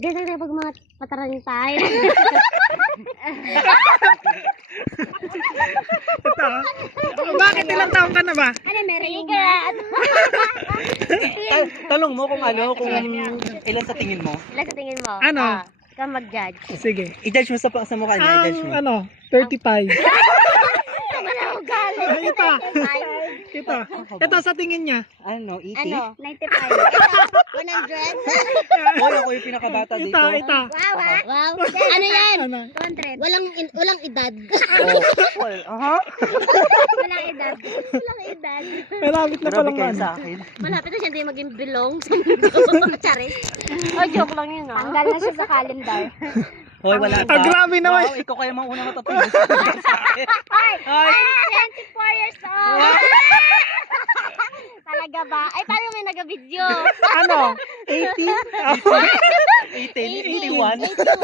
Ganyan na pag mga pataranin tayo. Ito. Bakit ilang taon ka na ba? Ano, meron Talong mo kung ano, kung ilan sa tingin mo. Ilan sa tingin mo? Ano? Ikaw mag-judge. Sige. I-judge mo sa mukha niya, i-judge mo. Ano? 35. Naman ako galing. Ay, ito. Ito. Ito sa tingin niya. Ano, 80? Ano? 95. 100? Hoy, ako yung pinakabata dito. Ito. Wow, ha? Wow. Ano yan? Ano? 200. Walang edad. Oh, well, Walang edad. Walang edad. Malapit na Grabe palang kayo ano. sa akin. Malapit na siya hindi maging belong sa mundo. Charis. Oh, joke lang yun, ha? Tanggal na siya sa calendar. Hoy, wala Ah, grabe naman. Wow, ikaw kaya mga unang matapos sa akin. Ay, 24 years old. Talaga ba? Ay, paano may nag-video? Ano? 18? 18? 81? 81.